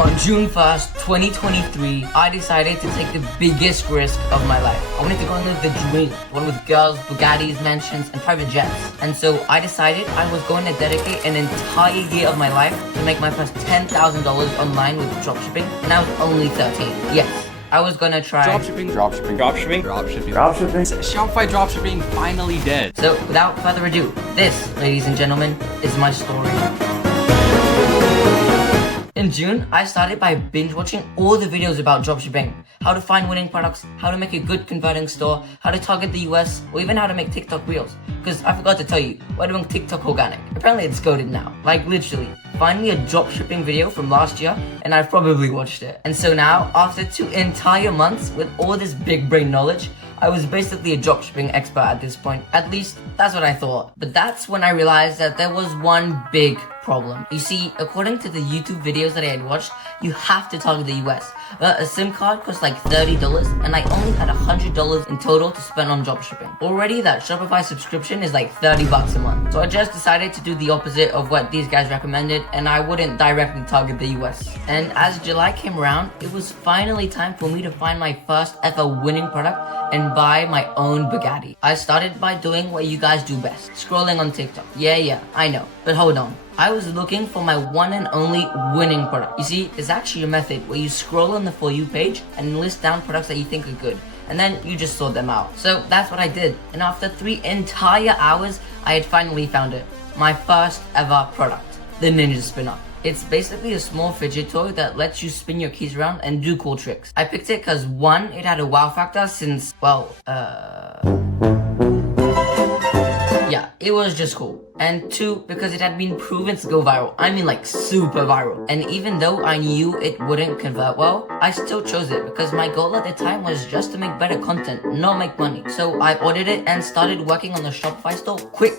On June 1st, 2023, I decided to take the biggest risk of my life. I wanted to go and live the dream, one with girls, Bugattis, mansions, and private jets. And so I decided I was going to dedicate an entire year of my life to make my first $10,000 online with dropshipping, and I was only 13. Yes. I was gonna try Dropshipping. Shopify dropshipping finally dead. So without further ado, this, ladies and gentlemen, is my story. In June, I started by binge watching all the videos about dropshipping. How to find winning products, how to make a good converting store, how to target the US, or even how to make TikTok reels. Because I forgot to tell you, we're doing TikTok organic. Apparently it's goated now. Like literally. Find me a dropshipping video from last year and I've probably watched it. And so now, after 2 entire months with all this big brain knowledge, I was basically a dropshipping expert at this point. At least, that's what I thought. But that's when I realized that there was one big problem. You see, according to the YouTube videos that I had watched, you have to target the US. But a SIM card cost like $30 and I only had $100 in total to spend on dropshipping. Already that Shopify subscription is like $30 a month. So I just decided to do the opposite of what these guys recommended and I wouldn't directly target the US. And as July came around, it was finally time for me to find my first ever winning product and buy my own Bugatti. I started by doing what you guys do best, scrolling on TikTok. Yeah, I know. But hold on. I was looking for my one and only winning product. You see, it's actually a method where you scroll on the For You page and list down products that you think are good. And then you just sort them out. So that's what I did. And after 3 entire hours, I had finally found it. My first ever product, the Ninja Spinner. It's basically a small fidget toy that lets you spin your keys around and do cool tricks. I picked it because 1, it had a wow factor since, yeah, it was just cool. And 2, because it had been proven to go viral. I mean like super viral. And even though I knew it wouldn't convert well, I still chose it because my goal at the time was just to make better content, not make money. So I ordered it and started working on the Shopify store quick.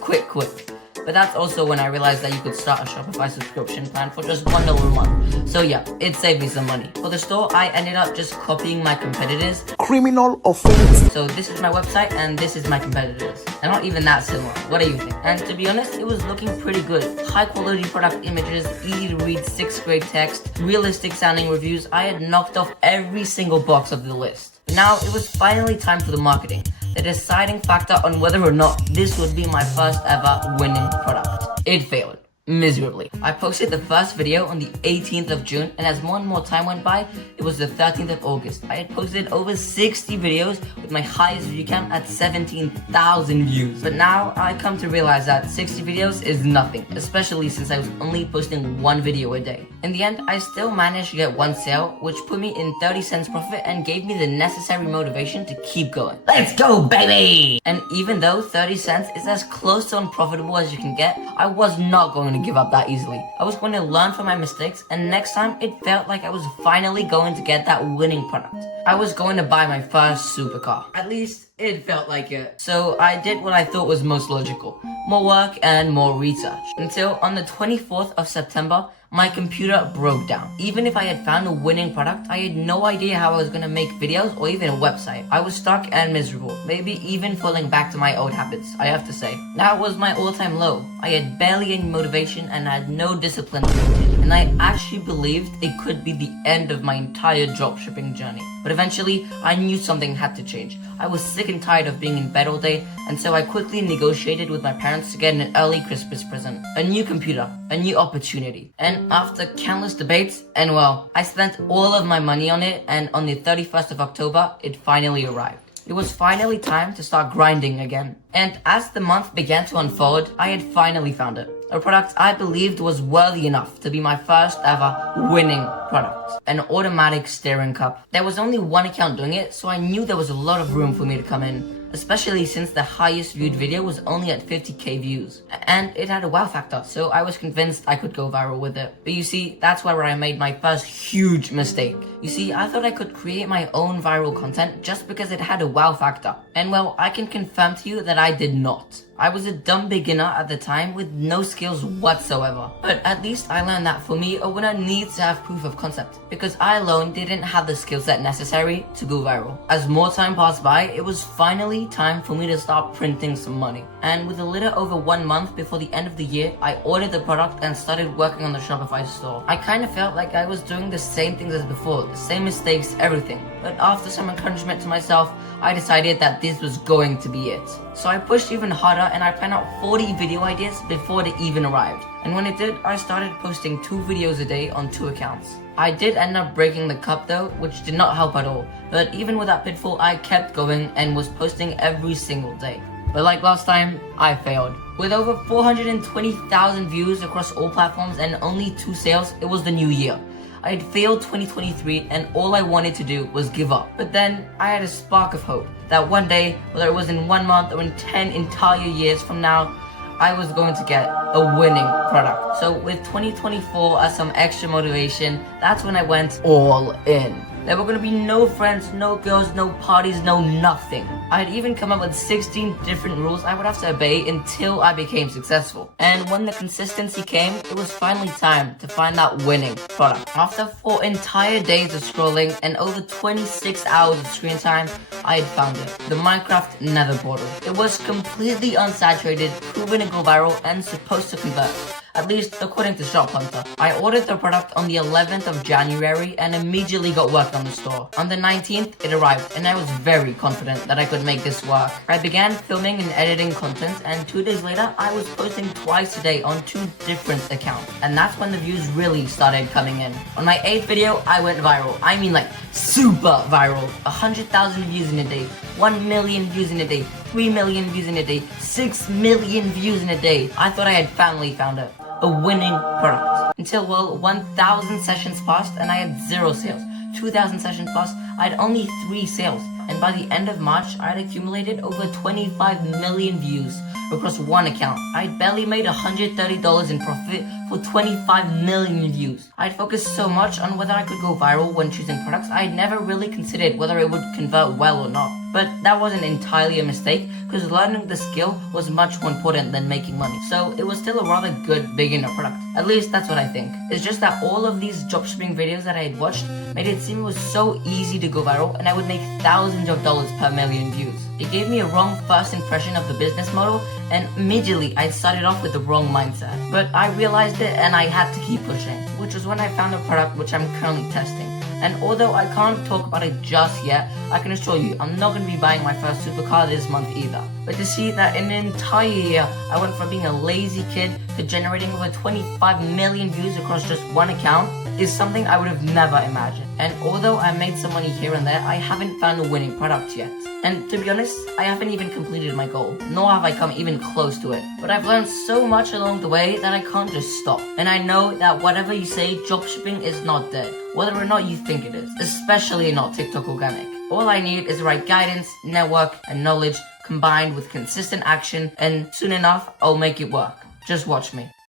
But that's also when I realized that you could start a Shopify subscription plan for just $1 a month. So yeah, it saved me some money. For the store, I ended up just copying my competitors. Criminal offense. So this is my website and this is my competitors. They're not even that similar. What do you think? And to be honest, it was looking pretty good. High quality product images, easy to read 6th grade text, realistic sounding reviews. I had knocked off every single box of the list. Now it was finally time for the marketing. The deciding factor on whether or not this would be my first ever winning product. It failed. Miserably. I posted the first video on the 18th of June and as more and more time went by, it was the 13th of August. I had posted over 60 videos with my highest view count at 17,000 views. But now I come to realize that 60 videos is nothing, especially since I was only posting 1 video a day. In the end, I still managed to get 1 sale, which put me in 30 cents profit and gave me the necessary motivation to keep going. Let's go, baby! And even though 30 cents is as close to unprofitable as you can get, I was not going to give up that easily. I was going to learn from my mistakes and next time it felt like I was finally going to get that winning product. I was going to buy my first supercar. At least it felt like it. So I did what I thought was most logical. More work and more research. Until on the 24th of September, my computer broke down. Even if I had found a winning product, I had no idea how I was gonna make videos or even a website. I was stuck and miserable, maybe even falling back to my old habits, I have to say. That was my all-time low. I had barely any motivation and I had no discipline to continue. And I actually believed it could be the end of my entire dropshipping journey. But eventually, I knew something had to change. I was sick and tired of being in bed all day, and so I quickly negotiated with my parents to get an early Christmas present. A new computer, a new opportunity. And after countless debates, and well, I spent all of my money on it, and on the 31st of October, it finally arrived. It was finally time to start grinding again. And as the month began to unfold, I had finally found it. A product I believed was worthy enough to be my first ever winning product. An automatic steering cup. There was only 1 account doing it, so I knew there was a lot of room for me to come in. Especially since the highest viewed video was only at 50k views. And it had a wow factor, so I was convinced I could go viral with it. But you see, that's where I made my first huge mistake. You see, I thought I could create my own viral content just because it had a wow factor. And well, I can confirm to you that I did not. I was a dumb beginner at the time with no skills whatsoever. But at least I learned that for me, a winner needs to have proof of concept, because I alone didn't have the skill set necessary to go viral. As more time passed by, it was finally time for me to start printing some money. And with a little over 1 month before the end of the year, I ordered the product and started working on the Shopify store. I kind of felt like I was doing the same things as before, the same mistakes, everything. But after some encouragement to myself, I decided that this was going to be it. So I pushed even harder and I planned out 40 video ideas before they even arrived. And when it did, I started posting 2 videos a day on 2 accounts. I did end up breaking the cup though, which did not help at all. But even with that pitfall, I kept going and was posting every single day. But like last time, I failed. With over 420,000 views across all platforms and only 2 sales, it was the new year. I had failed 2023 and all I wanted to do was give up. But then I had a spark of hope that one day, whether it was in 1 month or in 10 entire years from now, I was going to get a winning product. So with 2024 as some extra motivation, that's when I went all in. There were going to be no friends, no girls, no parties, no nothing. I had even come up with 16 different rules I would have to obey until I became successful. And when the consistency came, it was finally time to find that winning product. After 4 entire days of scrolling and over 26 hours of screen time, I had found it. The Minecraft Nether Portal. It was completely unsaturated, proven to go viral, and supposed to convert. At least according to Shop Hunter. I ordered the product on the 11th of January and immediately got work on the store. On the 19th, it arrived and I was very confident that I could make this work. I began filming and editing content, and 2 days later, I was posting twice a day on 2 different accounts. And that's when the views really started coming in. On my 8th video, I went viral. I mean like super viral. 100,000 views in a day, 1 million views in a day, 3 million views in a day, 6 million views in a day. I thought I had finally found it. A winning product. Until, well, 1,000 sessions passed and I had 0 sales. 2,000 sessions passed, I had only 3 sales. And by the end of March, I had accumulated over 25 million views across 1 account. I had barely made $130 in profit for 25 million views. I had focused so much on whether I could go viral when choosing products, I had never really considered whether it would convert well or not. But that wasn't entirely a mistake, because learning the skill was much more important than making money. So it was still a rather good beginner product. At least that's what I think. It's just that all of these dropshipping videos that I had watched made it seem it was so easy to go viral and I would make thousands of dollars per million views. It gave me a wrong first impression of the business model, and immediately I started off with the wrong mindset. But I realized it and I had to keep pushing, which was when I found a product which I'm currently testing. And although I can't talk about it just yet, I can assure you I'm not going to be buying my first supercar this month either. But to see that in an entire year, I went from being a lazy kid to generating over 25 million views across just 1 account is something I would have never imagined. And although I made some money here and there, I haven't found a winning product yet. And to be honest, I haven't even completed my goal, nor have I come even close to it. But I've learned so much along the way that I can't just stop. And I know that whatever you say, dropshipping is not dead, whether or not you think it is, especially not TikTok organic. All I need is the right guidance, network, and knowledge combined with consistent action, and soon enough, I'll make it work. Just watch me.